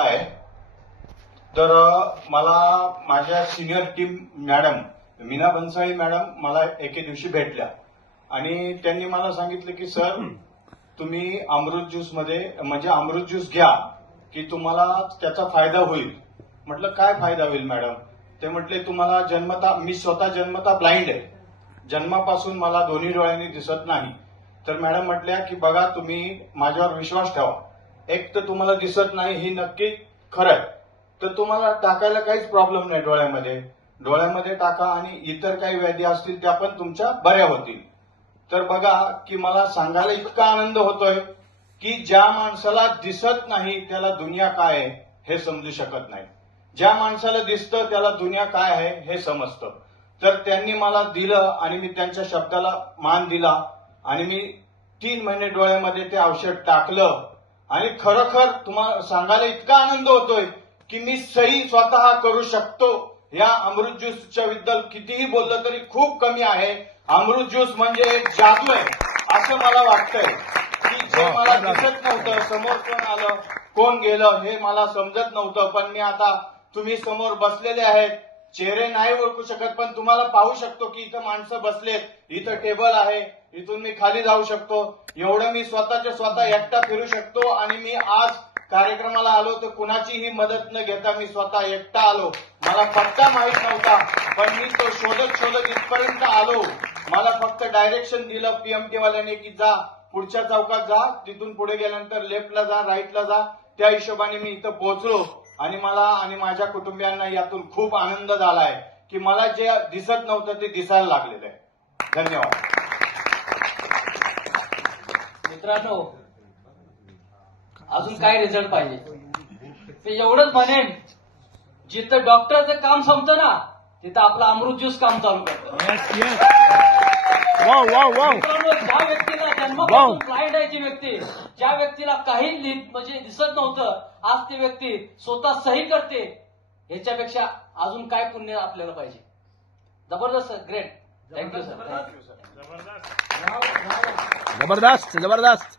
आहे. तर मला माझ्या senior team madam Meena Bansali madam मला एके दिवशी भेटल्या आणि त्यांनी मला सांगितलं की सर तुम्ही अमृत ज्यूस मध्ये म्हणजे अमृत ज्यूस घ्या की तुम्हाला त्याचा फायदा होईल. म्हटलं काय फायदा होईल मॅडम? ते म्हटले तुम्हाला जन्मता, मी स्वतः जन्मता ब्लाइंड आहे, जन्मापासून मला दोन्ही डोळ्यांनी दिसत नाही. तर मॅडम म्हटल्या की बघा तुम्ही माझ्यावर विश्वास ठेवा, एक तर तुम्हाला दिसत नाही ही नक्की खरं आहे, तर तुम्हाला टाकायला काहीच प्रॉब्लेम नाही, डोळ्यामध्ये टाका आणि इतर काही व्याधी असतील त्या पण तुमच्या बऱ्या होतील. तर बघा की मला सांगायला इतका आनंद होतोय की ज्या माणसाला दिसत नाही त्याला दुनिया काय आहे हे समजू शकत नाही, ज्या माणसाला दिसतं त्याला दुनिया काय आहे हे समजतं. तर त्यांनी मला दिलं आणि मी त्यांच्या शब्दाला मान दिला आणि मी 3 महिने डोळ्यामध्ये ते औषध टाकलं आणि खरोखर तुम्हाला सांगायला इतका आनंद होतोय की मी सही स्वतः करू शकतो. या अमृत ज्यूसच्या बद्दल कितीही बोललं तरी खूप कमी आहे. अमृत ज्यूस म्हणजे एक जादू आहे असं मला वाटतंय की जे मला दिसत नव्हतं, समोर कोण आलं कोण गेलं हे मला समजत नव्हतं, पण मी आता तुम्ही समोर बसलेले आहेत, चेहरे नाही ओळखू शकत पण तुम्हाला पाहू शकतो की इथं माणसं बसलेत, इथं टेबल आहे, इथून मी खाली जाऊ शकतो, एवढं मी स्वतःच्या स्वतः एकटा फिरू शकतो. आणि मी आज कार्यक्रमाला आलो तर कुणाचीही मदत न घेता मी स्वतः एकटा आलो. मला पत्ता माहित नव्हता पण मी तो शोधत इथपर्यंत आलो. मला फक्त डायरेक्शन दिलं पीएमटी वाल्याने की जा पुढच्या चौकात जा, तिथून पुढे गेल्यानंतर लेफ्टला जा, राईटला जा. त्या हिशोबाने मी इथं पोहोचलो आणि मला आणि माझ्या कुटुंबियांना यातून खूप आनंद झालाय की मला जे दिसत नव्हतं ते दिसायला लागलेलं आहे. धन्यवाद. मित्रांनो, अजून काय रिझल्ट पाहिजे ते एवढंच म्हणेन, जिथं डॉक्टरचं काम संपतं ना तिथं आपलं अमृत ज्यूस काम चालू करतं. मित्रांनो, ज्या व्यक्तीला जन्मापासून ब्लाइंड आहे, जी व्यक्ती, ज्या व्यक्तीला काही म्हणजे दिसत नव्हतं, आज ती व्यक्ती स्वतः सही करते, ह्याच्यापेक्षा अजून काय पुण्य आपल्याला पाहिजे. जबरदस्त, ग्रेट. Thank you sir. जबरदस्त.